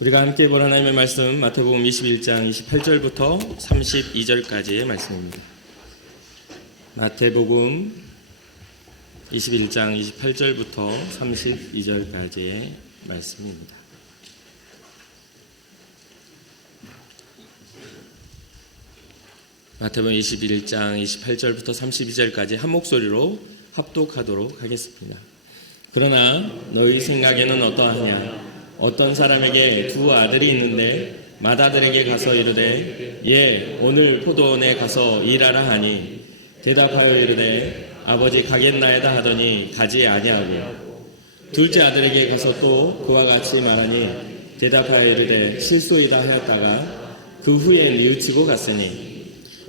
우리가 함께 볼 하나님의 말씀 마태복음 21장 28절부터 32절까지의 말씀입니다. 마태복음 21장 28절부터 32절까지의 말씀입니다. 마태복음 21장 28절부터 32절까지 한 목소리로 합독하도록 하겠습니다. 그러나 너희 생각에는 어떠하냐? 어떤 사람에게 두 아들이 있는데 맏아들에게 가서 이르되 예 오늘 포도원에 가서 일하라 하니 대답하여 이르되 아버지 가겠나이다 하더니 가지 아니하고 둘째 아들에게 가서 또 그와 같이 말하니 대답하여 이르되 실소이다 하였다가 그 후에 뉘우치고 갔으니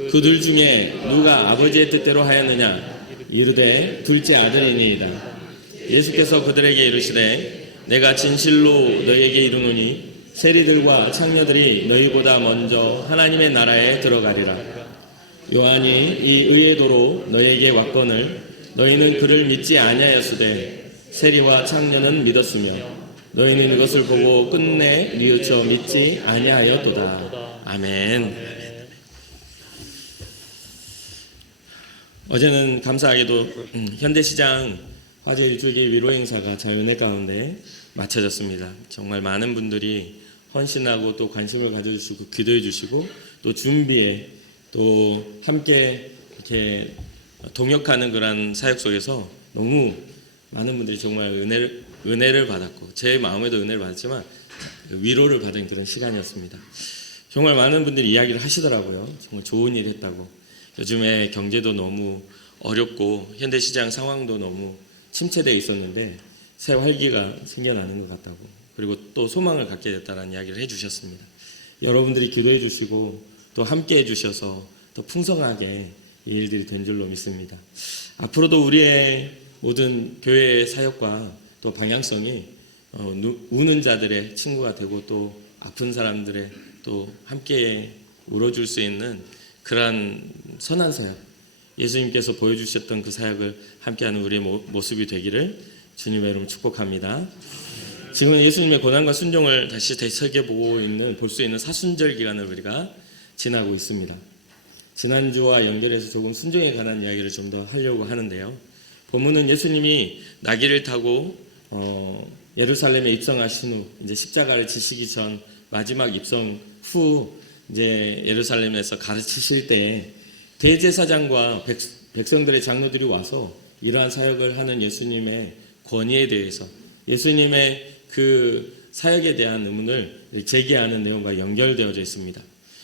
그들 중에 누가 아버지의 뜻대로 하였느냐? 이르되 둘째 아들이니이다. 예수께서 그들에게 이르시되 내가 진실로 너희에게 이르노니 세리들과 창녀들이 너희보다 먼저 하나님의 나라에 들어가리라. 요한이 이 의의 도로 너희에게 왔거늘 너희는 그를 믿지 아니하였으되 세리와 창녀는 믿었으며 너희는 이것을 보고 끝내 뉘우쳐 믿지 아니하였도다. 아멘. 어제는 감사하게도 현대시장 화재 일주기 위로 행사가 자연의 가운데 마쳐졌습니다. 정말 많은 분들이 헌신하고 또 관심을 가져주시고 기도해 주시고 또 준비에 또 함께 이렇게 동역하는 그런 사역 속에서 너무 많은 분들이 정말 은혜를 받았고 제 마음에도 은혜를 받았지만 위로를 받은 그런 시간이었습니다. 정말 많은 분들이 이야기를 하시더라고요. 정말 좋은 일 했다고. 요즘에 경제도 너무 어렵고 현대시장 상황도 너무 침체되어 있었는데 새 활기가 생겨나는 것 같다고, 그리고 또 소망을 갖게 됐다는 이야기를 해주셨습니다. 여러분들이 기도해 주시고 또 함께 해주셔서 더 풍성하게 이 일들이 된 줄로 믿습니다. 앞으로도 우리의 모든 교회의 사역과 또 방향성이 우는 자들의 친구가 되고 또 아픈 사람들의 또 함께 울어줄 수 있는 그러한 선한 사역, 예수님께서 보여주셨던 그 사역을 함께하는 우리의 모습이 되기를 주님의 이름으로 축복합니다. 지금은 예수님의 고난과 순종을 다시 되새겨보고 볼 수 있는 사순절 기간을 우리가 지나고 있습니다. 지난주와 연결해서 조금 순종에 관한 이야기를 좀 더 하려고 하는데요. 본문은 예수님이 나귀를 타고 예루살렘에 입성하신 후 이제 십자가를 지시기 전 마지막 입성 후 이제 예루살렘에서 가르치실 때 대제사장과 백성들의 장로들이 와서 이러한 사역을 하는 예수님의 권위에 대해서, 예수님의 그 사역에 대한 의문을 제기하는 내용과 연결되어져 있습니다.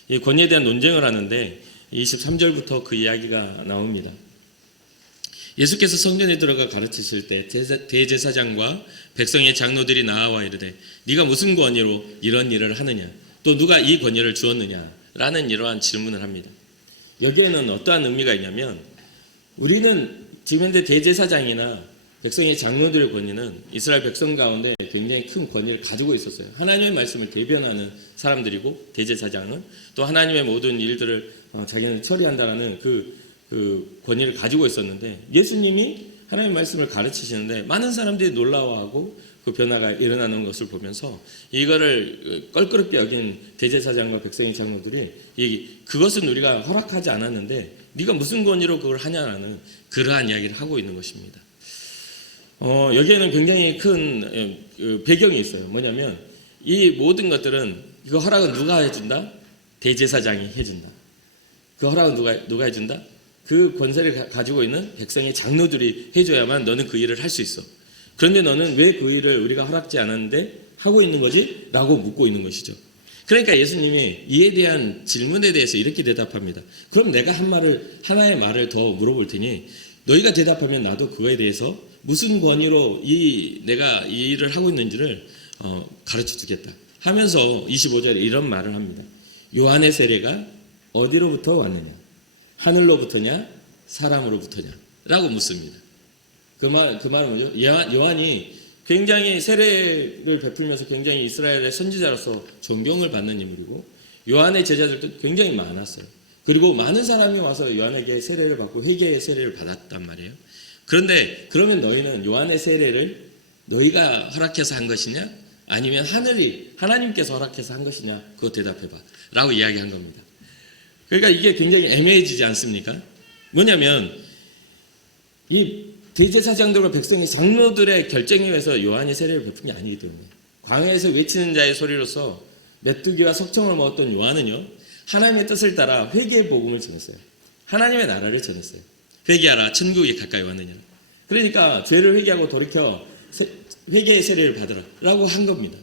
이 권위에 대한 논쟁을 하는데 23절부터 그 이야기가 나옵니다. 예수께서 성전에 들어가 가르치실 때 대제사장과 백성의 장로들이 나와 이르되 네가 무슨 권위로 이런 일을 하느냐? 또 누가 이 권위를 주었느냐? 라는 이러한 질문을 합니다. 여기에는 어떠한 의미가 있냐면, 우리는 지금 현재 대제사장이나 백성의 장로들의 권위는 이스라엘 백성 가운데 굉장히 큰 권위를 가지고 있었어요. 하나님의 말씀을 대변하는 사람들이고, 대제사장은 또 하나님의 모든 일들을 자기는 처리한다라는 그 권위를 가지고 있었는데, 예수님이 하나님의 말씀을 가르치시는데 많은 사람들이 놀라워하고 그 변화가 일어나는 것을 보면서 이거를 껄끄럽게 여긴 대제사장과 백성의 장로들이 그것은 우리가 허락하지 않았는데 네가 무슨 권위로 그걸 하냐라는 그러한 이야기를 하고 있는 것입니다. 여기에는 굉장히 큰 배경이 있어요. 뭐냐면 이 모든 것들은, 이거 허락은 누가 해준다? 대제사장이 해준다. 그 허락은 누가 해준다? 그 권세를 가지고 있는 백성의 장로들이 해줘야만 너는 그 일을 할 수 있어. 그런데 너는 왜 그 일을 우리가 허락지 않았는데 하고 있는 거지? 라고 묻고 있는 것이죠. 그러니까 예수님이 이에 대한 질문에 대해서 이렇게 대답합니다. 그럼 내가 하나의 말을 더 물어볼 테니 너희가 대답하면 나도 그거에 대해서 무슨 권위로 내가 이 일을 하고 있는지를 가르쳐 주겠다 하면서 25절에 이런 말을 합니다. 요한의 세례가 어디로부터 왔느냐? 하늘로부터냐? 사람으로부터냐? 라고 묻습니다. 그 말은 뭐죠? 요한이 굉장히 세례를 베풀면서 굉장히 이스라엘의 선지자로서 존경을 받는 인물이고, 요한의 제자들도 굉장히 많았어요. 그리고 많은 사람이 와서 요한에게 세례를 받고 회개의 세례를 받았단 말이에요. 그런데 그러면 너희는 요한의 세례를 너희가 허락해서 한 것이냐? 아니면 하늘이 하나님께서 허락해서 한 것이냐? 그거 대답해봐 라고 이야기한 겁니다. 그러니까 이게 굉장히 애매해지지 않습니까? 뭐냐면 이 대제사장들과 백성의 장로들의 결정에 의해서 요한이 세례를 베푼 게 아니기 때문에 광야에서 외치는 자의 소리로서 메뚜기와 석청을 먹었던 요한은요, 하나님의 뜻을 따라 회개의 복음을 전했어요. 하나님의 나라를 전했어요. 회개하라, 천국이 가까이 왔느냐. 그러니까 죄를 회개하고 돌이켜 회개의 세례를 받으라 라고 한 겁니다.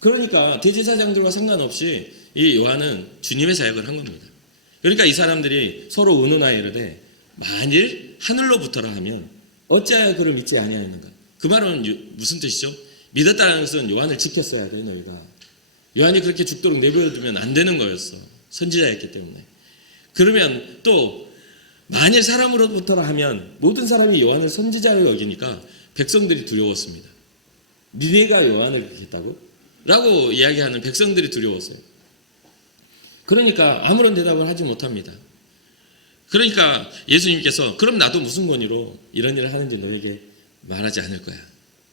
그러니까 대제사장들과 상관없이 이 요한은 주님의 사역을 한 겁니다. 그러니까 이 사람들이 서로 의논하여 이르되 만일 하늘로부터라 하면 어찌하여 그를 믿지 아니하였는가. 그 말은 무슨 뜻이죠? 믿었다는 것은 요한을 지켰어야 돼. 너희가 요한이 그렇게 죽도록 내버려두면 안 되는 거였어. 선지자였기 때문에. 그러면 또 만일 사람으로부터라 하면 모든 사람이 요한을 선지자로 여기니까 백성들이 두려웠습니다. 니네가 요한을 그렇게 했다고? 라고 이야기하는 백성들이 두려웠어요. 그러니까 아무런 대답을 하지 못합니다. 그러니까 예수님께서 그럼 나도 무슨 권위로 이런 일을 하는지 너에게 말하지 않을 거야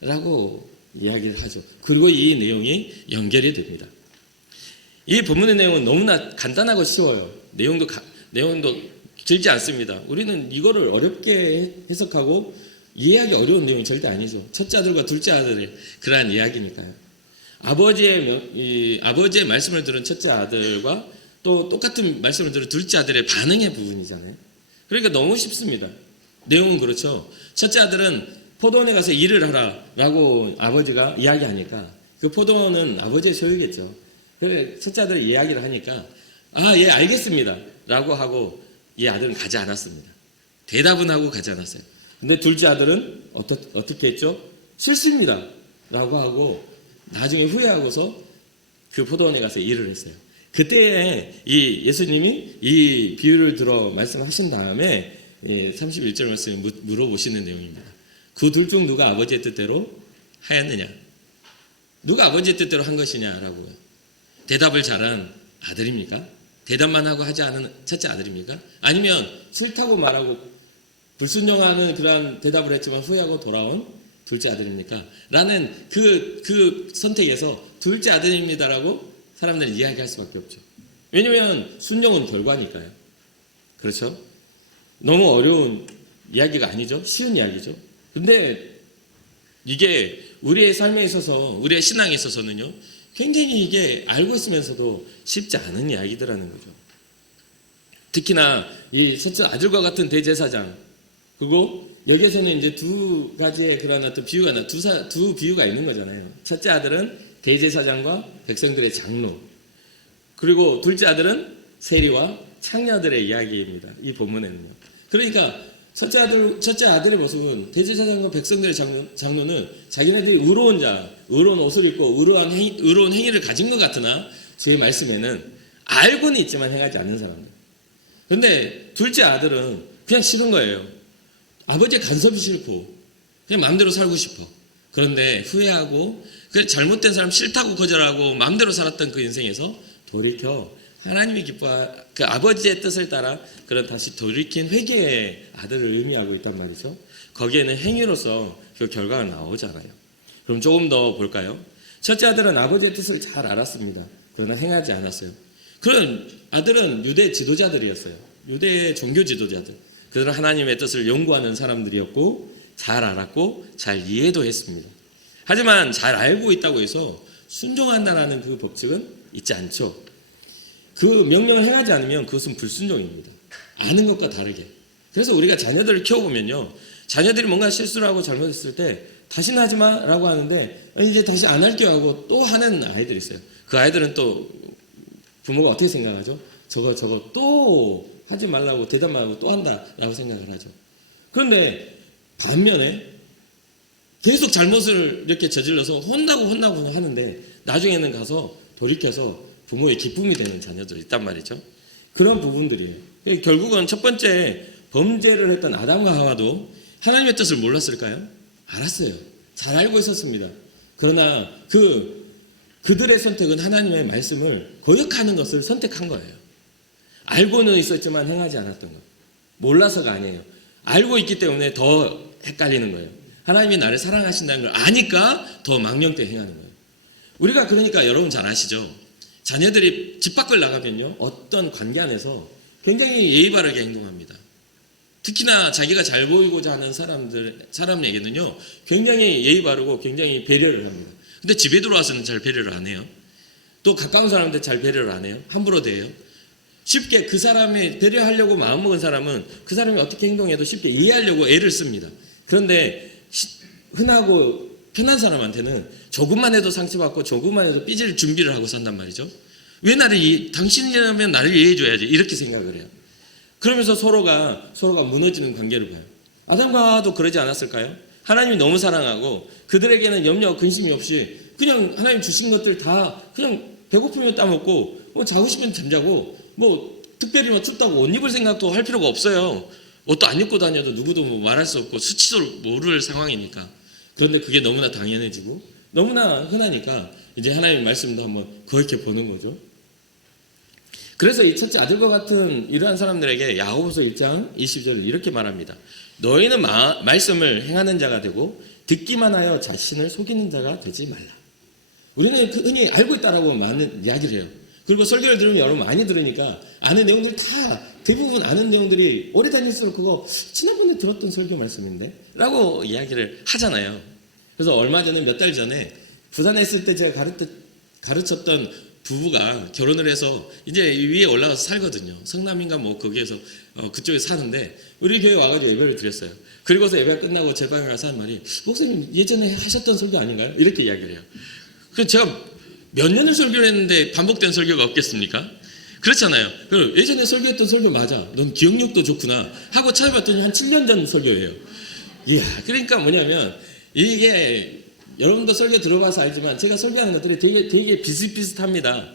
라고 이야기를 하죠. 그리고 이 내용이 연결이 됩니다. 이 본문의 내용은 너무나 간단하고 쉬워요. 내용도 길지 않습니다. 우리는 이거를 어렵게 해석하고 이해하기 어려운 내용이 절대 아니죠. 첫째 아들과 둘째 아들의 그러한 이야기니까요. 아버지의 말씀을 들은 첫째 아들과 또 똑같은 말씀을 들은 둘째 아들의 반응의 부분이잖아요. 그러니까 너무 쉽습니다. 내용은 그렇죠. 첫째 아들은 포도원에 가서 일을 하라라고 아버지가 이야기하니까 그 포도원은 아버지의 소유겠죠. 그래서 첫째 아들 이야기를 하니까 예 알겠습니다 라고 하고 이 아들은 가지 않았습니다. 대답은 하고 가지 않았어요. 근데 둘째 아들은 어떻게 했죠? 싫습니다 라고 하고 나중에 후회하고서 그 포도원에 가서 일을 했어요. 그때 이 예수님이 이 비유를 들어 말씀하신 다음에 31절 말씀에 물어보시는 내용입니다. 그 둘 중 누가 아버지의 뜻대로 하였느냐? 누가 아버지의 뜻대로 한 것이냐라고요. 대답을 잘한 아들입니까? 대답만 하고 하지 않은 첫째 아들입니까? 아니면 싫다고 말하고 불순종하는 그러한 대답을 했지만 후회하고 돌아온 둘째 아들입니까? 라는 그 선택에서 둘째 아들입니다라고 사람들이 이야기할 수밖에 없죠. 왜냐하면 순종은 결과니까요. 그렇죠? 너무 어려운 이야기가 아니죠. 쉬운 이야기죠. 근데 이게 우리의 삶에 있어서 우리의 신앙에 있어서는요, 굉장히 이게 알고 있으면서도 쉽지 않은 이야기들하는 거죠. 특히나 이 첫째 아들과 같은 대제사장, 그리고 여기에서는 이제 두 가지의 그런 어떤 비유가 두 비유가 있는 거잖아요. 첫째 아들은 대제사장과 백성들의 장로, 그리고 둘째 아들은 세리와 창녀들의 이야기입니다. 이 본문에는요. 그러니까 첫째 아들의 모습은 대제사장과 백성들의 장로는 자기네들이 의로운 옷을 입고 의로운 행위를 가진 것 같으나 주의 말씀에는 알고는 있지만 행하지 않는 사람들. 그런데 둘째 아들은 그냥 싫은 거예요. 아버지의 간섭이 싫고 그냥 마음대로 살고 싶어. 그런데 후회하고 그 잘못된 사람 싫다고 거절하고 마음대로 살았던 그 인생에서 돌이켜 하나님이 그 아버지의 뜻을 따라 그런 다시 돌이킨 회개의 아들을 의미하고 있단 말이죠. 거기에는 행위로서 그 결과가 나오잖아요. 그럼 조금 더 볼까요? 첫째 아들은 아버지의 뜻을 잘 알았습니다. 그러나 행하지 않았어요. 그런 아들은 유대 지도자들이었어요. 유대의 종교 지도자들. 그들은 하나님의 뜻을 연구하는 사람들이었고 잘 알았고 잘 이해도 했습니다. 하지만 잘 알고 있다고 해서 순종한다는 그 법칙은 있지 않죠. 그 명령을 행하지 않으면 그것은 불순종입니다. 아는 것과 다르게. 그래서 우리가 자녀들을 키워보면요, 자녀들이 뭔가 실수를 하고 잘못했을 때 다시는 하지 마라고 하는데 이제 다시 안 할게요 하고 또 하는 아이들이 있어요. 그 아이들은 또 부모가 어떻게 생각하죠? 저거 또 하지 말라고 대답만 하고 또 한다라고 생각을 하죠. 그런데 반면에 계속 잘못을 이렇게 저질러서 혼나고 하는데 나중에는 가서 돌이켜서 부모의 기쁨이 되는 자녀들이 있단 말이죠. 그런 부분들이에요. 결국은 첫 번째 범죄를 했던 아담과 하와도 하나님의 뜻을 몰랐을까요? 알았어요. 잘 알고 있었습니다. 그러나 그들의 선택은 하나님의 말씀을 거역하는 것을 선택한 거예요. 알고는 있었지만 행하지 않았던 것. 몰라서가 아니에요. 알고 있기 때문에 더 헷갈리는 거예요. 하나님이 나를 사랑하신다는 걸 아니까 더 망령되게 행하는 거예요. 우리가 그러니까 여러분 잘 아시죠? 자녀들이 집 밖을 나가면요, 어떤 관계 안에서 굉장히 예의 바르게 행동합니다. 특히나 자기가 잘 보이고자 하는 사람에게는요, 굉장히 예의 바르고 굉장히 배려를 합니다. 근데 집에 들어와서는 잘 배려를 안 해요. 또 가까운 사람한테 잘 배려를 안 해요. 함부로 대해요. 쉽게 그 사람의 배려하려고 마음먹은 사람은 그 사람이 어떻게 행동해도 쉽게 이해하려고 애를 씁니다. 그런데 흔하고 편한 사람한테는 조금만 해도 상처받고 조금만 해도 삐질 준비를 하고 산단 말이죠. 왜 당신이라면 나를 이해해줘야지 이렇게 생각을 해요. 그러면서 서로가 무너지는 관계를 봐요. 아담과 하와도 그러지 않았을까요? 하나님이 너무 사랑하고 그들에게는 염려 근심이 없이 그냥 하나님 주신 것들 다 그냥 배고프면 따먹고 뭐 자고 싶으면 잠자고 뭐 특별히 뭐 춥다고 옷 입을 생각도 할 필요가 없어요. 옷도 안 입고 다녀도 누구도 뭐 말할 수 없고 수치도 모를 상황이니까. 그런데 그게 너무나 당연해지고 너무나 흔하니까 이제 하나님의 말씀도 한번 그렇게 보는 거죠. 그래서 이 첫째 아들과 같은 이러한 사람들에게 야고보서 1장 20절을 이렇게 말합니다. 너희는 말씀을 행하는 자가 되고 듣기만 하여 자신을 속이는 자가 되지 말라. 우리는 흔히 알고 있다라고 많은 이야기를 해요. 그리고 설교를 들으면 여러분 많이 들으니까 아는 내용들 다 대부분 아는 내용들이 오래 다닐수록 그거 지난번에 들었던 설교 말씀인데 라고 이야기를 하잖아요. 그래서 얼마 전에 몇 달 전에 부산에 있을 때 제가 가르쳤던 부부가 결혼을 해서 이제 위에 올라가서 살거든요. 성남인가 뭐 거기에서 그쪽에 사는데 우리 교회 와가지고 예배를 드렸어요. 그리고서 예배가 끝나고 제 방에 가서 한 말이 목사님 예전에 하셨던 설교 아닌가요? 이렇게 이야기를 해요. 그래서 제가 몇 년을 설교를 했는데 반복된 설교가 없겠습니까? 그렇잖아요. 그럼 예전에 설교했던 설교 맞아. 넌 기억력도 좋구나 하고 찾아봤더니 한 7년 전 설교예요. 이야, 그러니까 뭐냐면 이게 여러분도 설교 들어봐서 알지만 제가 설교하는 것들이 되게 비슷비슷합니다.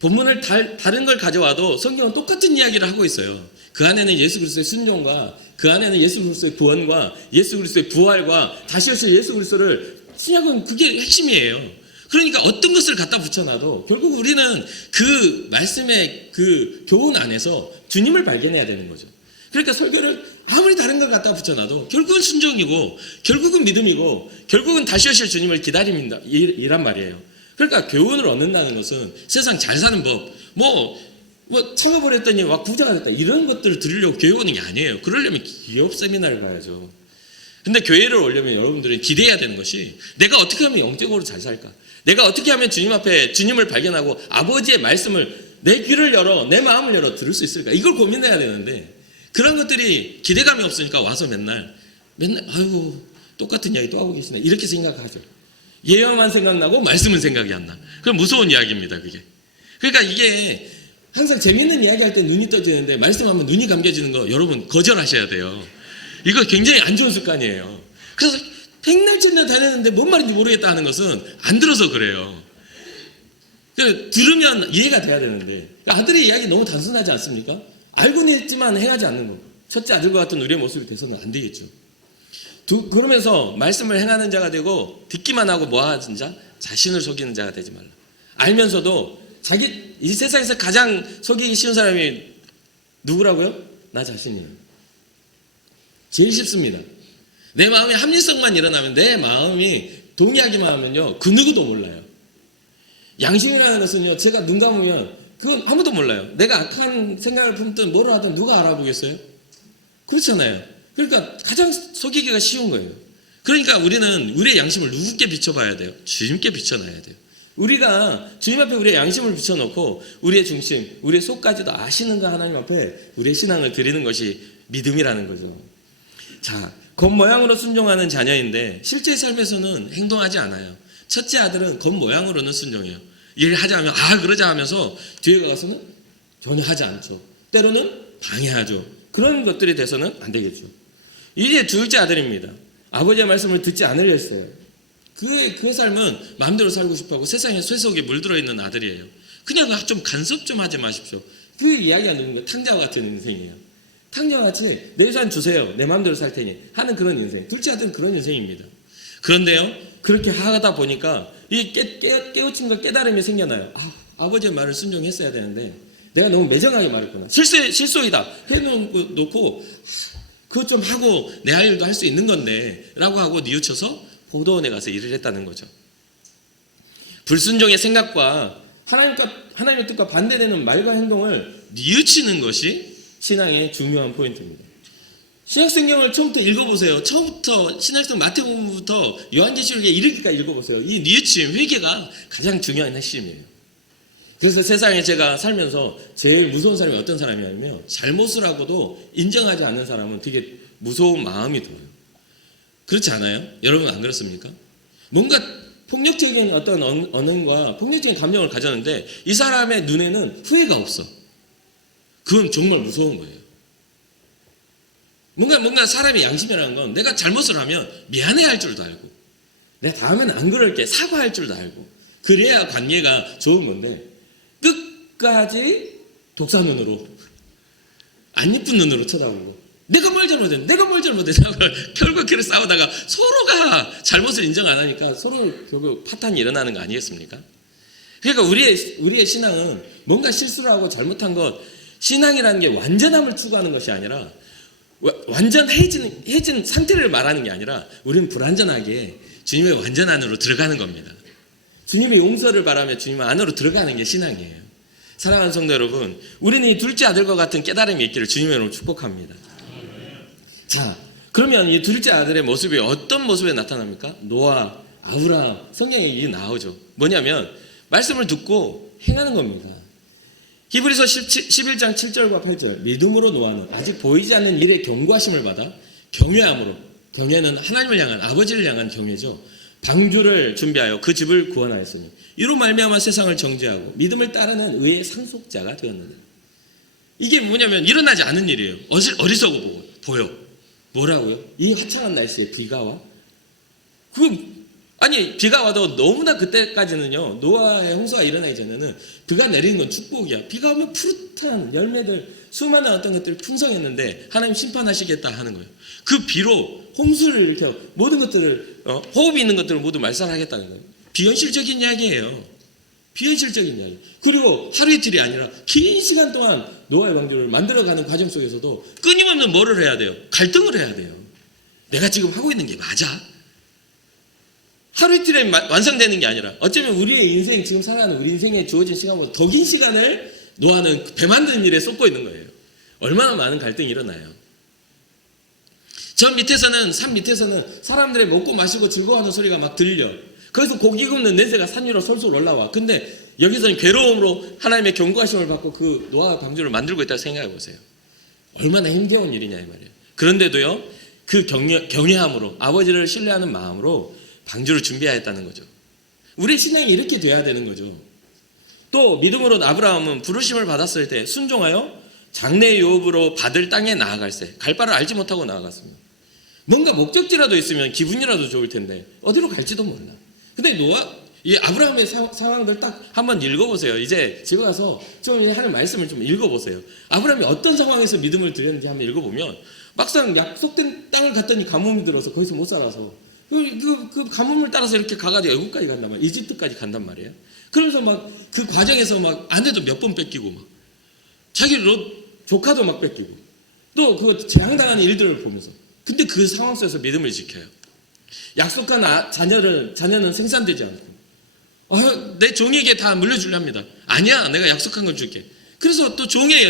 본문을 다른 걸 가져와도 성경은 똑같은 이야기를 하고 있어요. 그 안에는 예수 그리스도의 순종과 그 안에는 예수 그리스도의 구원과 예수 그리스도의 부활과 다시 오실 예수 그리스도를 신약은 그게 핵심이에요. 그러니까 어떤 것을 갖다 붙여놔도 결국 우리는 그 말씀의 그 교훈 안에서 주님을 발견해야 되는 거죠. 그러니까 설교를 아무리 다른 걸 갖다 붙여놔도 결국은 순종이고 결국은 믿음이고 결국은 다시 오실 주님을 기다립니다. 이란 말이에요. 그러니까 교훈을 얻는다는 것은 세상 잘 사는 법, 뭐 창업을 했더니 막 부자가 됐다 이런 것들을 들으려고 교회 오는 게 아니에요. 그러려면 기업 세미나를 가야죠. 근데 교회를 오려면 여러분들은 기대해야 되는 것이 내가 어떻게 하면 영적으로 잘 살까? 내가 어떻게 하면 주님 앞에 주님을 발견하고 아버지의 말씀을 내 귀를 열어 내 마음을 열어 들을 수 있을까? 이걸 고민해야 되는데 그런 것들이 기대감이 없으니까 와서 맨날 아이고 똑같은 이야기 또 하고 계시네 이렇게 생각하죠. 예화만 생각나고 말씀은 생각이 안 나. 그건 무서운 이야기입니다. 그게. 그러니까 이게 항상 재밌는 이야기할 때 눈이 떠지는데 말씀하면 눈이 감겨지는 거 여러분 거절하셔야 돼요. 이거 굉장히 안 좋은 습관이에요. 그래서 백날천날 다녔는데 뭔 말인지 모르겠다 하는 것은 안 들어서 그래요. 그러니까 들으면 이해가 돼야 되는데 아들의 이야기 너무 단순하지 않습니까? 알고는 했지만 행하지 않는 거. 첫째 아들과 같은 우리의 모습이 돼서는 안 되겠죠. 그러면서 말씀을 행하는 자가 되고 듣기만 하고 뭐하는 자? 자신을 속이는 자가 되지 말라. 알면서도 이 세상에서 가장 속이기 쉬운 사람이 누구라고요? 나 자신이에요. 제일 쉽습니다. 내 마음에 합리성만 일어나면 내 마음이 동의하기만 하면요 그 누구도 몰라요. 양심이라는 것은요 제가 눈 감으면 그건 아무도 몰라요. 내가 악한 생각을 품든 뭐를 하든 누가 알아보겠어요? 그렇잖아요. 그러니까 가장 속이기가 쉬운 거예요. 그러니까 우리는 우리의 양심을 누구께 비춰봐야 돼요? 주님께 비춰놔야 돼요. 우리가 주님 앞에 우리의 양심을 비춰놓고 우리의 중심, 우리의 속까지도 아시는 그 하나님 앞에 우리의 신앙을 드리는 것이 믿음이라는 거죠. 자, 겉모양으로 순종하는 자녀인데 실제 삶에서는 행동하지 않아요. 첫째 아들은 겉모양으로는 순종해요. 일을 하자 하면 그러자 하면서 뒤에 가서는 전혀 하지 않죠. 때로는 방해하죠. 그런 것들이 돼서는 안 되겠죠. 이제 둘째 아들입니다. 아버지의 말씀을 듣지 않으려 했어요. 그 삶은 마음대로 살고 싶어하고 세상에 쇠속에 물들어 있는 아들이에요. 그냥 좀 간섭 좀 하지 마십시오. 그 이야기가 누군가 탕자와 같은 인생이에요. 탕자와 같이 내 유산 주세요. 내 마음대로 살 테니 하는 그런 인생. 둘째 아들은 그런 인생입니다. 그런데요. 그렇게 하다 보니까 이 깨우침과 깨달음이 생겨나요. 아버지의 말을 순종했어야 되는데 내가 너무 매정하게 말했구나. 실소이다. 해놓고 그것 좀 하고 내 할 일도 할 수 있는 건데 라고 하고 뉘우쳐서 포도원에 가서 일을 했다는 거죠. 불순종의 생각과 하나님의 뜻과 반대되는 말과 행동을 뉘우치는 것이 신앙의 중요한 포인트입니다. 신약성경을 처음부터 읽어보세요. 처음부터 신약성 마태복음부터 요한계시록에 이르기까지 읽어보세요. 이 뉘우침, 회개가 가장 중요한 핵심이에요. 그래서 세상에 제가 살면서 제일 무서운 사람이 어떤 사람이냐면 잘못을 하고도 인정하지 않는 사람은 되게 무서운 마음이 들어요. 그렇지 않아요? 여러분 안 그렇습니까? 뭔가 폭력적인 어떤 언행과 폭력적인 감정을 가졌는데 이 사람의 눈에는 후회가 없어. 그건 정말 무서운 거예요. 뭔가 사람이 양심이라는 건 내가 잘못을 하면 미안해할 줄도 알고 내가 다음에는 안 그럴게 사과할 줄도 알고 그래야 관계가 좋은 건데 끝까지 독사 눈으로 안 예쁜 눈으로 쳐다보고 내가 뭘 잘못했냐고 결국 그렇게 싸우다가 서로가 잘못을 인정 안 하니까 서로 결국 파탄이 일어나는 거 아니겠습니까? 그러니까 우리의 신앙은 뭔가 실수를 하고 잘못한 것 신앙이라는 게 완전함을 추구하는 것이 아니라 완전 해진 상태를 말하는 게 아니라 우리는 불완전하게 주님의 완전 안으로 들어가는 겁니다. 주님의 용서를 바라며 주님 안으로 들어가는 게 신앙이에요. 사랑하는 성도 여러분, 우리는 이 둘째 아들과 같은 깨달음이 있기를 주님의 이름으로 축복합니다. 자, 그러면 이 둘째 아들의 모습이 어떤 모습에 나타납니까? 노아, 아브라함, 성경에 이게 나오죠. 뭐냐면 말씀을 듣고 행하는 겁니다. 히브리서 11장 7절과 8절 믿음으로 노아는 아직 보이지 않는 일에 경고하심을 받아 경외함으로 경외는 하나님을 향한 아버지를 향한 경외죠. 방주를 준비하여 그 집을 구원하였으니 이로 말미암아 세상을 정죄하고 믿음을 따르는 의의 상속자가 되었는데 이게 뭐냐면 일어나지 않은 일이에요. 어리석어 보여. 뭐라고요? 이 화창한 날씨에 비가 와? 아니 비가 와도 너무나 그때까지는요 노아의 홍수가 일어나기 전에는 비가 내리는 건 축복이야. 비가 오면 푸릇한 열매들 수많은 어떤 것들이 풍성했는데 하나님 심판하시겠다 하는 거예요. 그 비로 홍수를 일으켜 모든 것들을 호흡이 있는 것들을 모두 말살하겠다는 거예요. 비현실적인 이야기예요. 비현실적인 이야기. 그리고 하루 이틀이 아니라 긴 시간 동안 노아의 방주를 만들어가는 과정 속에서도 끊임없는 뭐를 해야 돼요? 갈등을 해야 돼요. 내가 지금 하고 있는 게 맞아? 하루 이틀에 완성되는 게 아니라 어쩌면 우리의 인생 지금 살아가는 우리 인생에 주어진 시간보다 더 긴 시간을 노아는 배 만드는 일에 쏟고 있는 거예요. 얼마나 많은 갈등이 일어나요. 산 밑에서는 사람들의 먹고 마시고 즐거워하는 소리가 막 들려. 거기서 고기 굽는 냄새가 산 위로 솔솔 올라와. 근데 여기서는 괴로움으로 하나님의 경고하심을 받고 그 노아 방주를 만들고 있다고 생각해 보세요. 얼마나 힘겨운 일이냐 이 말이에요. 그런데도요 그 경외함으로 아버지를 신뢰하는 마음으로 방주를 준비하였다는 거죠. 우리의 신앙이 이렇게 돼야 되는 거죠. 또 믿음으로 아브라함은 부르심을 받았을 때 순종하여 장래 유업으로 받을 땅에 나아갈세 갈 바를 알지 못하고 나아갔습니다. 뭔가 목적지라도 있으면 기분이라도 좋을 텐데 어디로 갈지도 몰라. 근데 이 아브라함의 상황들 딱 한번 읽어보세요. 이제 집에 가서 좀 하는 말씀을 좀 읽어보세요. 아브라함이 어떤 상황에서 믿음을 드렸는지 한번 읽어보면 막상 약속된 땅을 갔더니 가뭄이 들어서 거기서 못 살아서 그 가뭄을 따라서 이렇게 가가지고 애국까지 간단 말이에요. 이집트까지 간단 말이에요. 그러면서 막 그 과정에서 막 아내도 몇 번 뺏기고 막 자기 조카도 막 뺏기고 또 그 재앙당하는 일들을 보면서 근데 그 상황 속에서 믿음을 지켜요. 약속한 자녀는 생산되지 않고 내 종에게 다 물려주려 합니다. 아니야 내가 약속한 걸 줄게. 그래서 또 종의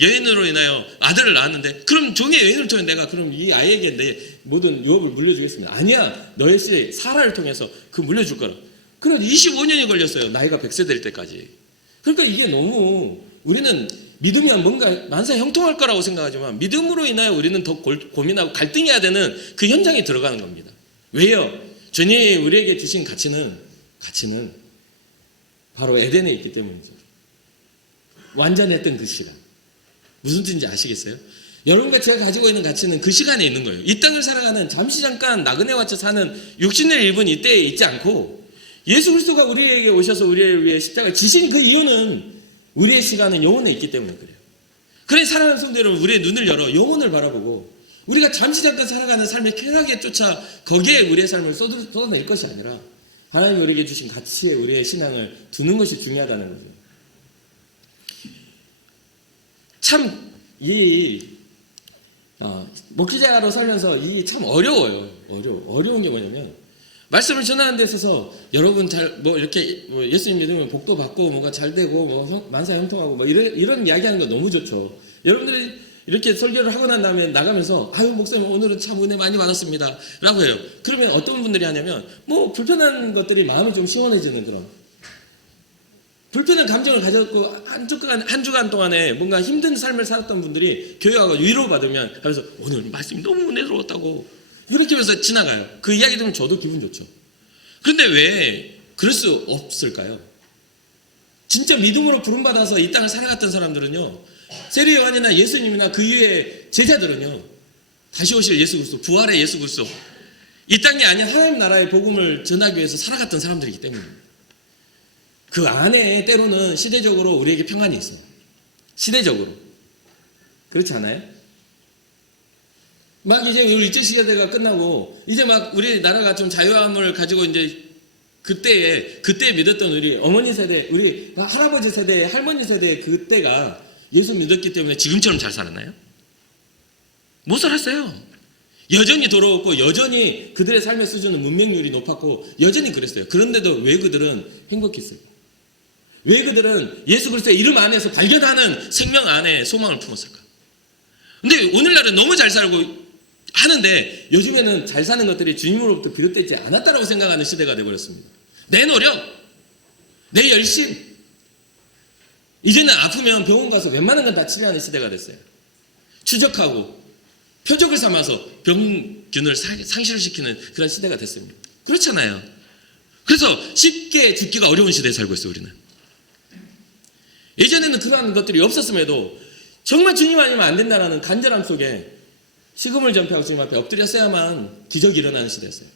여인으로 인하여 아들을 낳았는데 그럼 종의 여인을 통해 내가 그럼 이 아이에게 내 모든 유업을 물려주겠습니다. 아니야 너의 씨 사라를 통해서 그 물려줄 거라. 그래서 25년이 걸렸어요. 나이가 100세 될 때까지. 그러니까 이게 너무 우리는 믿으면 뭔가 만사 형통할 거라고 생각하지만 믿음으로 인하여 우리는 더 고민하고 갈등해야 되는 그 현장에 들어가는 겁니다. 왜요? 주님이 우리에게 주신 가치는 바로 에덴에 있기 때문이죠. 완전했던 그 시간. 무슨 뜻인지 아시겠어요? 여러분과 제가 가지고 있는 가치는 그 시간에 있는 거예요. 이 땅을 살아가는 잠시 잠깐 나그네 와쳐 사는 육신의 일부는 이때에 있지 않고 예수 그리스도가 우리에게 오셔서 우리를 위해 십자가를 지신 그 이유는 우리의 시간은 영혼에 있기 때문에 그래요. 그래 사랑하는 성도 여러분 우리의 눈을 열어 영혼을 바라보고 우리가 잠시 잠깐 살아가는 삶의 쾌락에 쫓아 거기에 우리의 삶을 쏟아낼 것이 아니라 하나님이 우리에게 주신 가치에 우리의 신앙을 두는 것이 중요하다는 거죠. 참 목회자로 살면서 이 참 어려워요. 어려운 게 뭐냐면 말씀을 전하는 데 있어서 여러분 이렇게 예수님 믿으면 복도 받고 뭔가 잘 되고 뭐 만사 형통하고 뭐 이런 이야기하는 거 너무 좋죠. 여러분들이 이렇게 설교를 하고 난 다음에 나가면서 아유 목사님 오늘은 참 은혜 많이 받았습니다 라고 해요. 그러면 어떤 분들이 하냐면 뭐 불편한 것들이 마음이 좀 시원해지는 그런 불편한 감정을 가졌고 한 주간 동안에 뭔가 힘든 삶을 살았던 분들이 교회 와서 위로받으면 하면서 오늘 말씀이 너무 은혜로웠다고 이렇게 하면서 지나가요. 그 이야기 들으면 저도 기분 좋죠. 그런데 왜 그럴 수 없을까요? 진짜 믿음으로 부름받아서 이 땅을 살아갔던 사람들은요, 세례 요한이나 예수님이나 그 이후에 제자들은요, 다시 오실 예수 그리스도, 부활의 예수 그리스도, 이 땅이 아닌 하나님 나라의 복음을 전하기 위해서 살아갔던 사람들이기 때문입니다. 그 안에 때로는 시대적으로 우리에게 평안이 있어요. 시대적으로. 그렇지 않아요? 막 이제 우리 일제시대가 끝나고 이제 막 우리나라가 좀 자유함을 가지고 이제 그때 믿었던 우리 어머니 세대, 우리 할아버지 세대, 할머니 세대 그때가 예수 믿었기 때문에 지금처럼 잘 살았나요? 못 살았어요. 여전히 더러웠고 여전히 그들의 삶의 수준은 문명률이 높았고 여전히 그랬어요. 그런데도 왜 그들은 행복했어요? 왜 그들은 예수 그리스도의 이름 안에서 발견하는 생명 안에 소망을 품었을까? 근데 오늘날은 너무 잘 살고 하는데 요즘에는 잘 사는 것들이 주님으로부터 비롯되지 않았다고 생각하는 시대가 되어버렸습니다. 내 노력, 내 열심, 이제는 아프면 병원 가서 웬만한 건 다 치료하는 시대가 됐어요. 추적하고 표적을 삼아서 병균을 상실시키는 그런 시대가 됐습니다. 그렇잖아요. 그래서 쉽게 죽기가 어려운 시대에 살고 있어요. 우리는. 예전에는 그러한 것들이 없었음에도 정말 주님 아니면 안 된다는 간절함 속에 식음을 전폐하고 주님 앞에 엎드렸어야만 기적이 일어나는 시대였어요.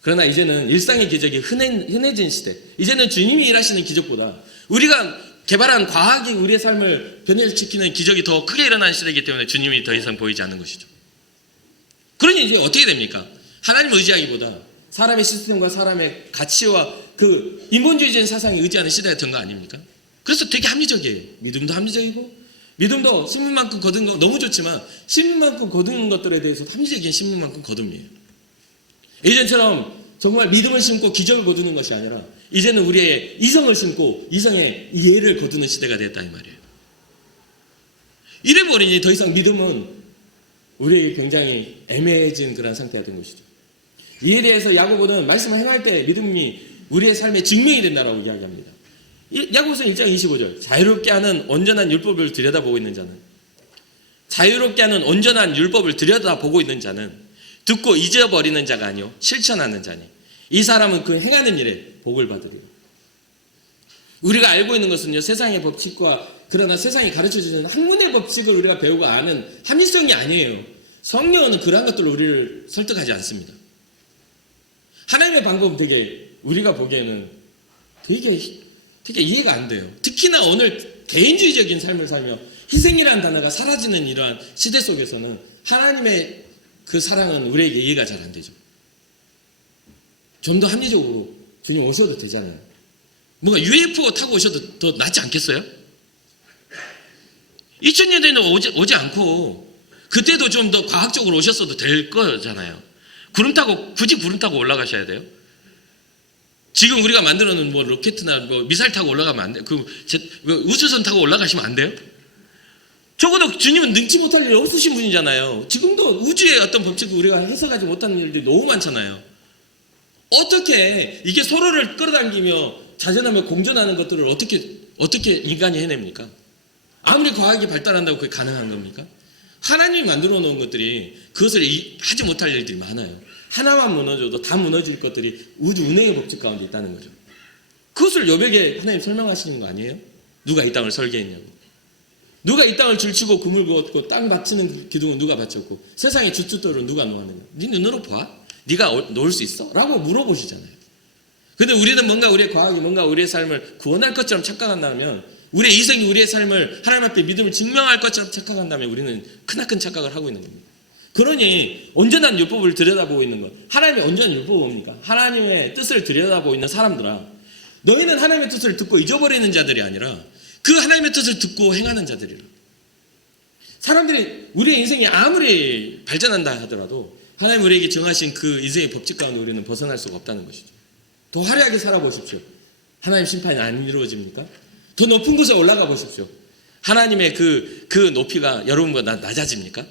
그러나 이제는 일상의 기적이 흔해진 시대. 이제는 주님이 일하시는 기적보다 우리가 개발한 과학이 우리의 삶을 변화시키는 기적이 더 크게 일어나는 시대이기 때문에 주님이 더 이상 보이지 않는 것이죠. 그러니 이제 어떻게 됩니까? 하나님을 의지하기보다 사람의 시스템과 사람의 가치와 그 인본주의적인 사상에 의지하는 시대가 된 거 아닙니까? 그래서 되게 합리적이에요. 믿음도 합리적이고 믿음도 신문만큼 거둔 거 너무 좋지만 신문만큼 거두는 것들에 대해서 합리적인 신문만큼 거듭이에요. 예전처럼 정말 믿음을 심고 기적을 거두는 것이 아니라 이제는 우리의 이성을 심고 이성의 이해를 거두는 시대가 됐다 이 말이에요. 이래버리니 더 이상 믿음은 우리에게 굉장히 애매해진 그런 상태가 된 것이죠. 이에 대해서 야고보는 말씀을 행할 때 믿음이 우리의 삶의 증명이 된다라고 이야기합니다. 야고보서 1장 25절 자유롭게 하는 온전한 율법을 들여다보고 있는 자는 자유롭게 하는 온전한 율법을 들여다보고 있는 자는 듣고 잊어버리는 자가 아니요 실천하는 자니 이 사람은 그 행하는 일에 복을 받으리라. 우리가 알고 있는 것은요 세상의 법칙과 그러나 세상이 가르쳐주는 학문의 법칙을 우리가 배우고 아는 합리성이 아니에요. 성령은 그러한 것들로 우리를 설득하지 않습니다. 하나님의 방법은 되게 우리가 보기에는 되게 이해가 안 돼요. 특히나 오늘 개인주의적인 삶을 살며 희생이라는 단어가 사라지는 이러한 시대 속에서는 하나님의 그 사랑은 우리에게 이해가 잘 안 되죠. 좀 더 합리적으로 주님 오셔도 되잖아요. 뭔가 UFO 타고 오셔도 더 낫지 않겠어요? 2000년대에는 오지 않고 그때도 좀 더 과학적으로 오셨어도 될 거잖아요. 굳이 구름 타고 올라가셔야 돼요? 지금 우리가 만들어 놓은 뭐 로켓이나 뭐 미사일 타고 올라가면 안 돼요? 우주선 타고 올라가시면 안 돼요? 적어도 주님은 능치 못할 일이 없으신 분이잖아요. 지금도 우주의 어떤 법칙을 우리가 해석하지 못하는 일들이 너무 많잖아요. 어떻게 이게 서로를 끌어당기며 자전하며 공존하는 것들을 어떻게 인간이 해냅니까? 아무리 과학이 발달한다고 그게 가능한 겁니까? 하나님이 만들어 놓은 것들이 그것을 하지 못할 일들이 많아요. 하나만 무너져도 다 무너질 것들이 우주 운행의 법칙 가운데 있다는 거죠. 그것을 여백에 하나님 설명하시는 거 아니에요? 누가 이 땅을 설계했냐고. 누가 이 땅을 줄치고 그물 그었고 땅 받치는 기둥은 누가 받쳤고 세상의 주춧돌은 누가 놓았는가? 네 눈으로 봐? 네가 놓을 수 있어? 라고 물어보시잖아요. 근데 우리는 뭔가 우리의 과학이 뭔가 우리의 삶을 구원할 것처럼 착각한다면 우리의 이성이 우리의 삶을 하나님 앞에 믿음을 증명할 것처럼 착각한다면 우리는 크나큰 착각을 하고 있는 겁니다. 그러니 온전한 율법을 들여다보고 있는 것. 하나님의 온전한 율법은 뭡니까? 하나님의 뜻을 들여다보고 있는 사람들아, 너희는 하나님의 뜻을 듣고 잊어버리는 자들이 아니라 그 하나님의 뜻을 듣고 행하는 자들이라. 사람들이 우리의 인생이 아무리 발전한다 하더라도 하나님 우리에게 정하신 그 인생의 법칙 가운데 우리는 벗어날 수가 없다는 것이죠. 더 화려하게 살아보십시오. 하나님 심판이 안 이루어집니까? 더 높은 곳에 올라가 보십시오. 하나님의 그 높이가 여러분보다 낮아집니까?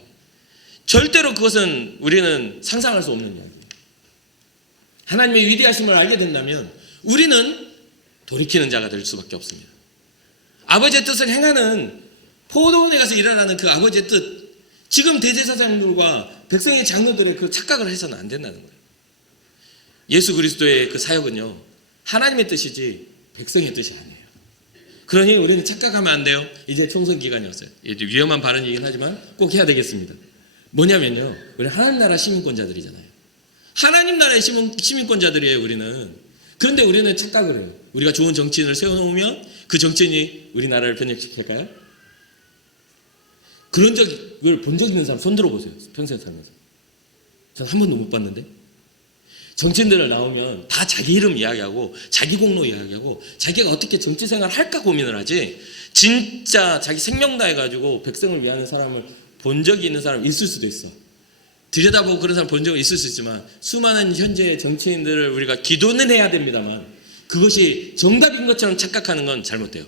절대로 그것은 우리는 상상할 수 없는 이야기예요. 하나님의 위대하심을 알게 된다면 우리는 돌이키는 자가 될 수밖에 없습니다. 아버지의 뜻을 행하는 포도원에 가서 일어나는 그 아버지의 뜻, 지금 대제사장들과 백성의 장로들의 그 착각을 해서는 안 된다는 거예요. 예수 그리스도의 그 사역은요, 하나님의 뜻이지 백성의 뜻이 아니에요. 그러니 우리는 착각하면 안 돼요. 이제 총선 기간이 왔어요. 위험한 발언이긴 하지만 꼭 해야 되겠습니다. 뭐냐면요, 우리 하나님 나라 시민권자들이잖아요. 하나님 나라의 시민권자들이에요, 우리는. 그런데 우리는 착각을 해요. 우리가 좋은 정치인을 세워놓으면 그 정치인이 우리나라를 변혁시킬까요? 그런 적을 본 적 있는 사람 손 들어보세요. 평생 살면서. 전 한 번도 못 봤는데. 정치인들을 나오면 다 자기 이름 이야기하고 자기 공로 이야기하고 자기가 어떻게 정치 생활을 할까 고민을 하지, 진짜 자기 생명 다해가지고 백성을 위하는 사람을 본 적이 있는 사람 있을 수도 있어. 들여다보고 그런 사람 본 적은 있을 수 있지만 수많은 현재 정치인들을 우리가 기도는 해야 됩니다만 그것이 정답인 것처럼 착각하는 건 잘못돼요.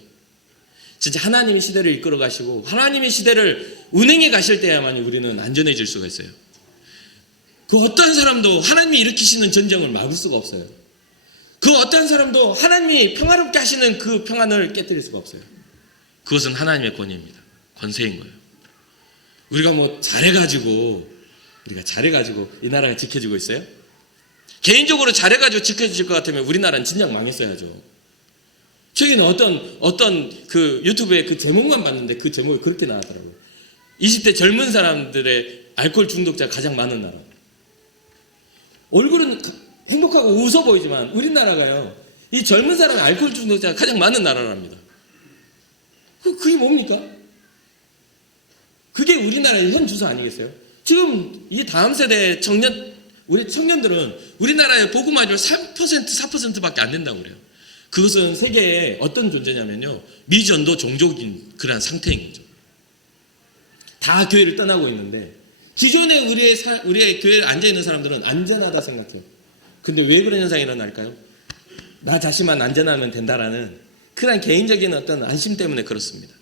진짜 하나님의 시대를 이끌어 가시고 하나님의 시대를 운행해 가실 때야만 우리는 안전해질 수가 있어요. 그 어떤 사람도 하나님이 일으키시는 전쟁을 막을 수가 없어요. 그 어떤 사람도 하나님이 평화롭게 하시는 그 평안을 깨뜨릴 수가 없어요. 그것은 하나님의 권위입니다. 권세인 거예요. 우리가 뭐 잘해가지고 이 나라가 지켜지고 있어요? 개인적으로 잘해가지고 지켜질 것 같으면 우리나라는 진작 망했어야죠. 최근에 어떤 그 유튜브에 그 제목만 봤는데 그 제목이 그렇게 나왔더라고요. 20대 젊은 사람들의 알코올 중독자가 가장 많은 나라. 얼굴은 행복하고 웃어 보이지만 우리나라가요, 이 젊은 사람의 알코올 중독자가 가장 많은 나라랍니다. 그게 뭡니까? 그게 우리나라의 현 주소 아니겠어요? 지금 이 다음 세대 우리 청년들은 우리나라의 복음화율 3%, 4%밖에 안 된다고 그래요. 그것은 세계에 어떤 존재냐면요, 미전도 종족인 그런 상태인 거죠. 다 교회를 떠나고 있는데 기존에 우리의 교회에 앉아있는 사람들은 안전하다 생각해요. 근데 왜 그런 현상이 일어날까요? 나 자신만 안전하면 된다라는 그런 개인적인 어떤 안심 때문에 그렇습니다.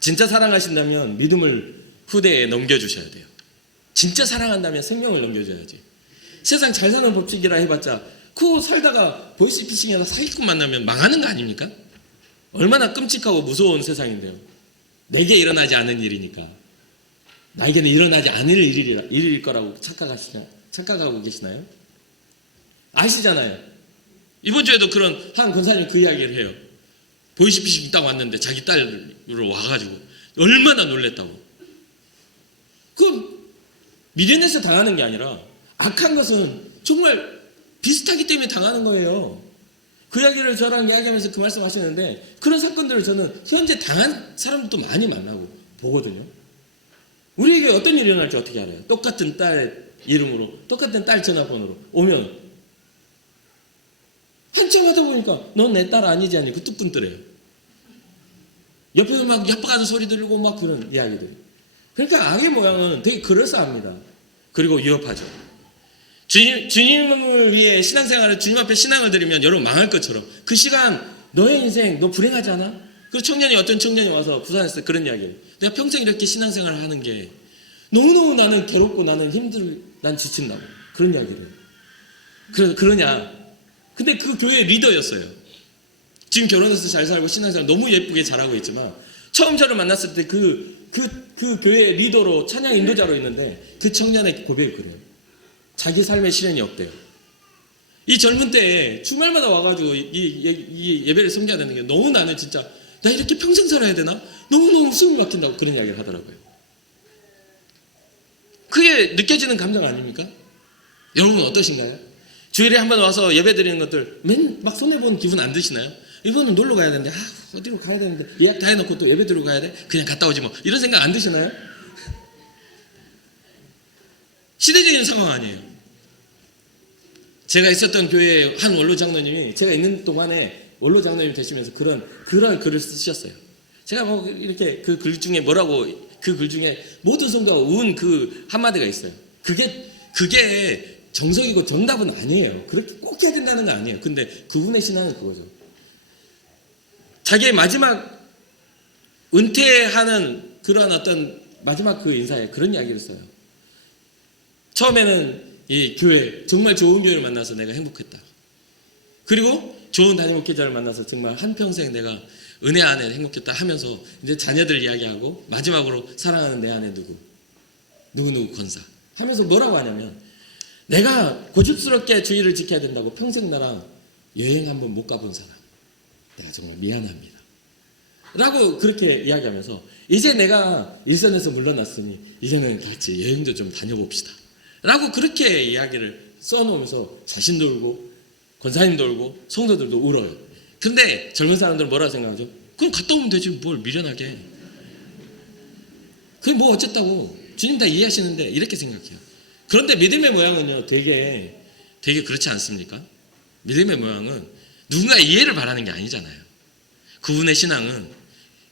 진짜 사랑하신다면 믿음을 후대에 넘겨주셔야 돼요. 진짜 사랑한다면 생명을 넘겨줘야지. 세상 잘 사는 법칙이라 해봤자 그 살다가 보이스피싱이나 사기꾼 만나면 망하는 거 아닙니까? 얼마나 끔찍하고 무서운 세상인데요. 내게 일어나지 않은 일이니까. 나에게는 일어나지 않을 일일 거라고 착각하고 계시나요? 아시잖아요. 이번 주에도 그런 한 권사님이 그 이야기를 해요. 보이스피싱 딱 왔는데 자기 딸을 와가지고 얼마나 놀랬다고. 그 미련해서 당하는 게 아니라 악한 것은 정말 비슷하기 때문에 당하는 거예요. 그 이야기를 저랑 이야기하면서 그 말씀 하시는데 그런 사건들을 저는 현재 당한 사람들도 많이 만나고 보거든요. 우리에게 어떤 일이 일어날지 어떻게 알아요? 똑같은 딸 이름으로 똑같은 딸 전화번호로 오면 한참 하다 보니까 넌 내 딸 아니지 않니? 그 뚝분뜨래요. 옆에서 막 협박하는 소리 들리고 막 그런 이야기들. 그러니까 악의 모양은 되게 그럴싸합니다. 그리고 위협하죠. 주님을 위해 신앙생활을, 주님 앞에 신앙을 드리면 여러분 망할 것처럼 그 시간 너의 인생 너 불행하지 않아? 그 어떤 청년이 와서 부산에서 그런 이야기를, 내가 평생 이렇게 신앙생활을 하는 게 너무너무 나는 괴롭고 나는 난 지친다고 그런 이야기를. 그래서 그러냐? 근데 그 교회 리더였어요. 지금 결혼해서 잘 살고 신앙생활 너무 예쁘게 잘하고 있지만 처음 저를 만났을 때 그 교회 리더로 찬양 인도자로 있는데 그 청년의 고백이 그래요. 자기 삶에 시련이 없대요. 이 젊은 때에 주말마다 와가지고 이 예배를 섬겨야 되는 게 너무 나는 진짜 나 이렇게 평생 살아야 되나? 너무너무 숨이 막힌다고 그런 이야기를 하더라고요. 그게 느껴지는 감정 아닙니까? 여러분 어떠신가요? 주일에 한번 와서 예배 드리는 것들 막 손해본 기분 안 드시나요? 이번엔 놀러 가야 되는데 어디로 가야 되는데 예약 다 해놓고 또 예배 드리러 가야 돼? 그냥 갔다 오지 뭐 이런 생각 안 드시나요? 시대적인 상황 아니에요. 제가 있었던 교회의 한 원로 장로님이 제가 있는 동안에 원로 장로님 되시면서 그런 글을 쓰셨어요. 제가 이렇게 그 글 중에 모든 성도가 운 그 한마디가 있어요. 그게 정석이고 정답은 아니에요. 그렇게 꼭 해야 된다는 건 아니에요. 근데 그분의 신앙은 그거죠. 자기의 마지막 은퇴하는 그런 어떤 마지막 그 인사에 그런 이야기를 써요. 처음에는 이 교회, 정말 좋은 교회를 만나서 내가 행복했다. 그리고 좋은 담임 목회자를 만나서 정말 한평생 내가 은혜 안에 행복했다 하면서 이제 자녀들 이야기하고 마지막으로 사랑하는 내 아내 누구누구 권사 하면서 뭐라고 하냐면 내가 고집스럽게 주의를 지켜야 된다고 평생 나랑 여행 한번 못 가본 사람 내가 정말 미안합니다 라고 그렇게 이야기하면서 이제 내가 일선에서 물러났으니 이제는 같이 여행도 좀 다녀봅시다 라고 그렇게 이야기를 써놓으면서 자신도 울고 권사님도 울고 성도들도 울어요. 근데 젊은 사람들은 뭐라고 생각하죠? 그럼 갔다 오면 되지 뭘 미련하게. 그게 뭐 어쨌다고 주님 다 이해하시는데 이렇게 생각해요. 그런데 믿음의 모양은요 되게 그렇지 않습니까? 믿음의 모양은 누군가 이해를 바라는 게 아니잖아요. 그분의 신앙은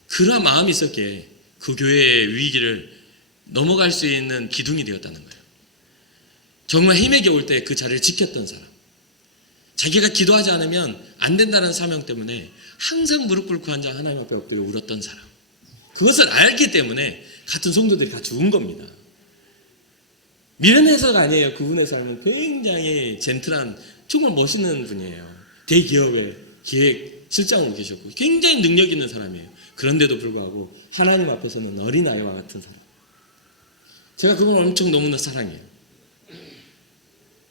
그러한 마음이 있었기에 그 교회의 위기를 넘어갈 수 있는 기둥이 되었다는 거예요. 정말 힘에 겨울 때 그 자리를 지켰던 사람, 자기가 기도하지 않으면 안 된다는 사명 때문에 항상 무릎 꿇고 앉아 하나님 앞에 엎드려 울었던 사람, 그것을 알기 때문에 같은 성도들이 같이 운 겁니다. 미련해서가 아니에요. 그분의 삶은 굉장히 젠틀한 정말 멋있는 분이에요. 대기업의 기획 실장으로 계셨고 굉장히 능력 있는 사람이에요. 그런데도 불구하고 하나님 앞에서는 어린아이와 같은 사람. 제가 그분을 엄청 너무나 사랑해요.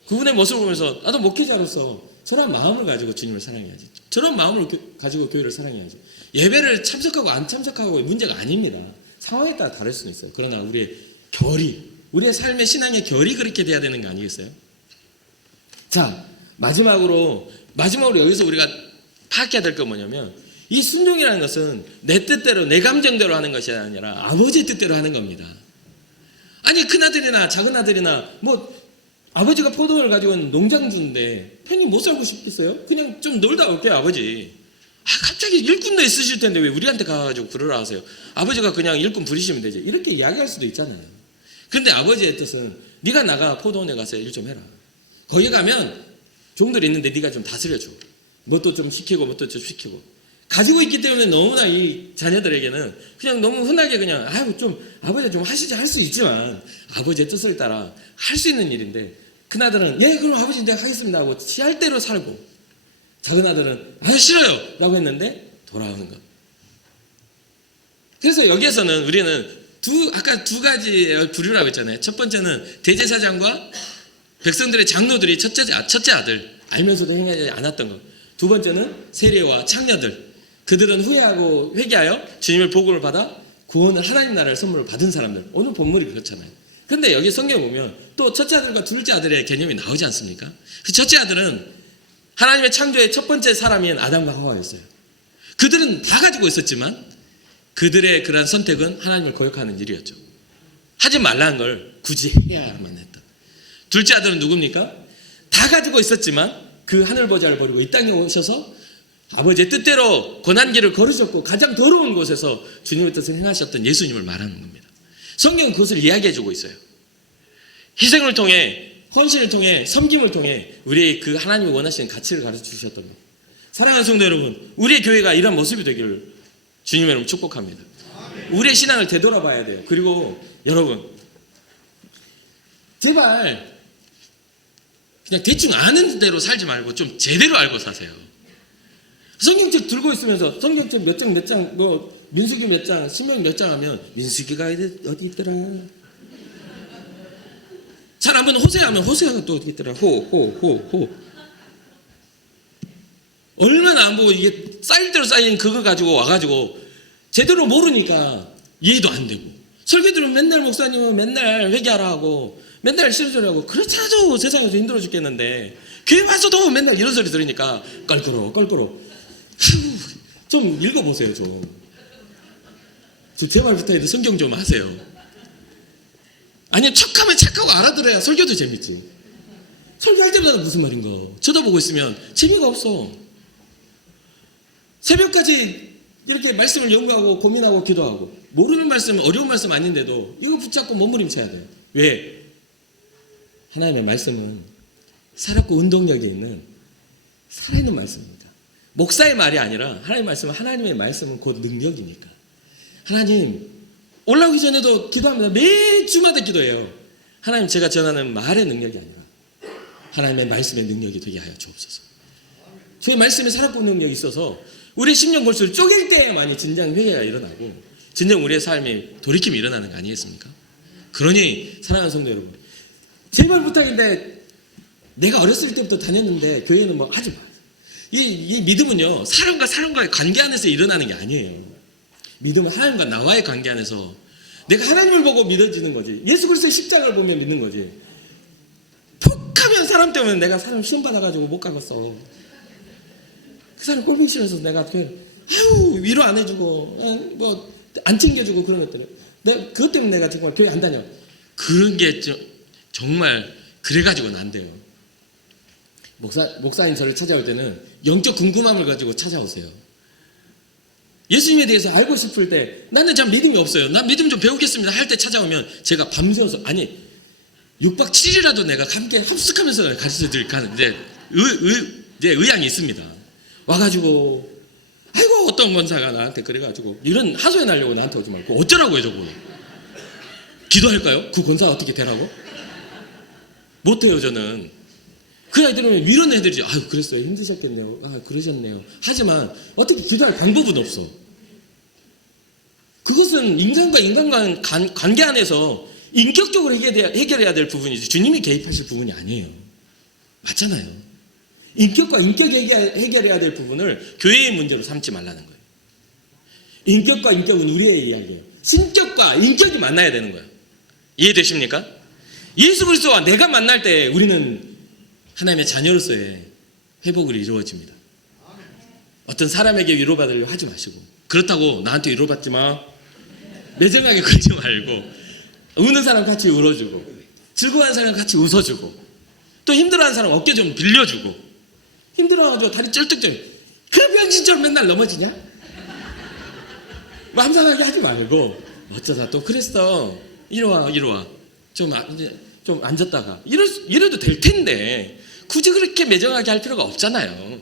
그분의 모습을 보면서 나도 목회자로서 저런 마음을 가지고 주님을 사랑해야지. 저런 마음을 가지고 교회를 사랑해야지. 예배를 참석하고 안 참석하고 문제가 아닙니다. 상황에 따라 다를 수는 있어요. 그러나 우리의 결이, 우리의 삶의 신앙의 결이 그렇게 돼야 되는 거 아니겠어요? 자, 마지막으로 여기서 우리가 파악해야 될 건 뭐냐면 이 순종이라는 것은 내 뜻대로 내 감정대로 하는 것이 아니라 아버지의 뜻대로 하는 겁니다. 아니 큰아들이나 작은아들이나 뭐 아버지가 포도를 가지고 있는 농장주인데 편히 못 살고 싶겠어요? 그냥 좀 놀다 올게요 아버지. 갑자기 일꾼도 있으실 텐데 왜 우리한테 가가지고 그러라 하세요? 아버지가 그냥 일꾼 부리시면 되지. 이렇게 이야기할 수도 있잖아요. 근데 아버지의 뜻은 네가 나가 포도원에 가서 일 좀 해라. 거기 가면 종들이 있는데 네가 좀 다스려줘. 뭣도 좀 시키고 뭣도 좀 시키고. 가지고 있기 때문에 너무나 이 자녀들에게는 그냥 너무 흔하게 그냥 좀 아버지 좀 하시지 할 수 있지만 아버지의 뜻을 따라 할 수 있는 일인데 큰아들은 예 그럼 아버지 내가 하겠습니다 하고 지할 대로 살고 작은아들은 싫어요 라고 했는데 돌아오는 것. 그래서 여기에서는 우리는 아까 두 가지 부류라고 했잖아요. 첫 번째는 대제사장과 백성들의 장로들이 첫째 아들 알면서도 행하지 않았던 것. 두 번째는 세리와 창녀들, 그들은 후회하고 회개하여 주님의 복음을 받아 구원을 하나님 나라를 선물을 받은 사람들. 오늘 본문이 그렇잖아요. 그런데 여기 성경에 보면 또 첫째 아들과 둘째 아들의 개념이 나오지 않습니까? 그 첫째 아들은 하나님의 창조의 첫 번째 사람인 아담과 하와였어요. 그들은 다 가지고 있었지만 그들의 그러한 선택은 하나님을 거역하는 일이었죠. 하지 말라는 걸 굳이 해야만 했던. 둘째 아들은 누굽니까? 다 가지고 있었지만 그 하늘 보좌를 버리고 이 땅에 오셔서 아버지의 뜻대로 고난길을 걸으셨고 가장 더러운 곳에서 주님의 뜻을 행하셨던 예수님을 말하는 겁니다. 성경은 그것을 이야기해주고 있어요. 희생을 통해, 헌신을 통해, 섬김을 통해 우리의 그 하나님이 원하시는 가치를 가르쳐주셨던 겁니다. 사랑하는 성도 여러분, 우리의 교회가 이런 모습이 되기를 주님의 이름으로 축복합니다. 우리의 신앙을 되돌아봐야 돼요. 그리고 여러분, 제발 그냥 대충 아는 대로 살지 말고 좀 제대로 알고 사세요. 성경책 들고 있으면서 성경책 몇 장, 뭐 민수기 몇 장, 신명기 몇 장 하면 민수기가 어디 있더라. 잘 안 보는 호세아 하면 호세아가 또 어디 있더라. 호. 얼마나 안 보고 이게 쌓일 대로 쌓인 그거 가지고 와가지고 제대로 모르니까 이해도 안 되고 설교 들으면 맨날 목사님은 맨날 회개하라 하고 맨날 싫은 소리 하고 그렇잖아도 세상에서 힘들어 죽겠는데 교회 와서도 맨날 이런 소리 들으니까 껄끄러워. 좀 읽어보세요 좀. 제발 부탁해도 성경 좀 하세요. 아니 척하면 착하고 알아들어야 설교도 재밌지. 설교할 때마다 무슨 말인가 쳐다보고 있으면 재미가 없어. 새벽까지 이렇게 말씀을 연구하고 고민하고 기도하고 모르는 말씀 어려운 말씀 아닌데도 이거 붙잡고 몸부림쳐야 돼요. 왜? 하나님의 말씀은 살았고 운동력이 있는 살아있는 말씀입니다. 목사의 말이 아니라 하나님의 말씀은, 하나님의 말씀은 곧 능력이니까. 하나님, 올라오기 전에도 기도합니다. 매주마다 기도해요. 하나님, 제가 전하는 말의 능력이 아니라 하나님의 말씀의 능력이 되게 하여 주옵소서. 저의 말씀에 살았고 능력이 있어서 우리의 심령 골수를 쪼갤 때에만이 진정 회개가 일어나고 진정 우리의 삶이 돌이킴이 일어나는 거 아니겠습니까? 그러니 사랑하는 성도 여러분, 제발 부탁인데, 내가 어렸을 때부터 다녔는데 교회는 뭐 하지 마. 이 믿음은요, 사람과의 관계 안에서 일어나는 게 아니에요. 믿음은 하나님과 나와의 관계 안에서 내가 하나님을 보고 믿어지는 거지. 예수 그리스도의 십자가를 보며 믿는 거지. 푹 하면 사람 때문에 내가 사람 시험 받아가지고 못 가겠어. 그 사람 꼴보기 싫어서 내가 아유 위로 안 해주고 뭐 안 챙겨주고 그런 것들, 내가 그것 때문에 내가 정말 교회 안 다녀. 그런 게 정말 그래가지고는 안 돼요. 목사님 저를 찾아올 때는 영적 궁금함을 가지고 찾아오세요. 예수님에 대해서 알고 싶을 때, 나는 참 믿음이 없어요, 난 믿음 좀 배우겠습니다 할 때 찾아오면 제가 밤새워서, 아니 6박 7일이라도 내가 함께 합숙하면서 가르쳐 드릴 가는데 의향이 있습니다. 와가지고 아이고 어떤 권사가 나한테 그래가지고 이런 하소연하려고 나한테 오지 말고 어쩌라고요 저거. 기도할까요? 그 권사가 어떻게 되라고? 못해요 저는. 그 아이 들으면 위로내드리죠. 아유 그랬어요, 힘드셨겠네요, 아 그러셨네요. 하지만 어떻게 기도할 방법은 없어. 그것은 인간과 인간 간 관계 안에서 인격적으로 해결해야 될 부분이지 주님이 개입하실 부분이 아니에요. 맞잖아요. 인격과 인격 해결해야 될 부분을 교회의 문제로 삼지 말라는 거예요. 인격과 인격은 우리의 이야기예요. 신격과 인격이 만나야 되는 거예요. 이해되십니까? 예수 그리스도와 내가 만날 때 우리는 하나님의 자녀로서의 회복을 이루어집니다. 어떤 사람에게 위로받으려고 하지 마시고, 그렇다고 나한테 위로받지 마, 매정하게 굴지 말고, 우는 사람 같이 울어주고, 즐거워하는 사람 같이 웃어주고, 또 힘들어하는 사람 어깨 좀 빌려주고, 힘들어가지고 다리 쩔뚝쩔, 그런 병신처럼 맨날 넘어지냐? 뭐 함상하게 하지 말고, 어쩌다 또 그랬어, 이리 와 좀 앉았다가 이래도 될 텐데 굳이 그렇게 매정하게 할 필요가 없잖아요.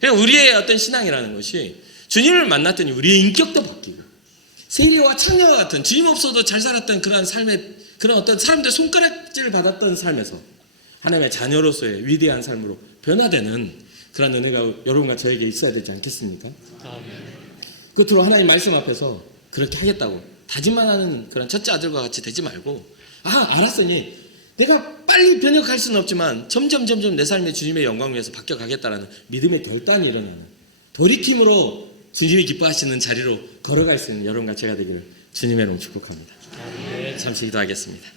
그냥 우리의 어떤 신앙이라는 것이 주님을 만났더니 우리의 인격도 바뀌고, 세리와 창녀와 같은 주님 없어도 잘 살았던 그런 삶의, 그런 어떤 사람들의 손가락질을 받았던 삶에서 하나님의 자녀로서의 위대한 삶으로 변화되는 그런 은혜가 여러분과 저에게 있어야 되지 않겠습니까? 아멘. 끝으로 하나님 말씀 앞에서 그렇게 하겠다고 다짐만 하는 그런 첫째 아들과 같이 되지 말고, 알았으니 내가 빨리 변혁할 수는 없지만 점점 내 삶이 주님의 영광을 위해서 바뀌어가겠다라는 믿음의 결단이 일어나는, 돌이킴으로 주님이 기뻐하시는 자리로 걸어갈 수 있는 여러분과 제가 되기를 주님의 이름으로 축복합니다. 잠시 기도하겠습니다.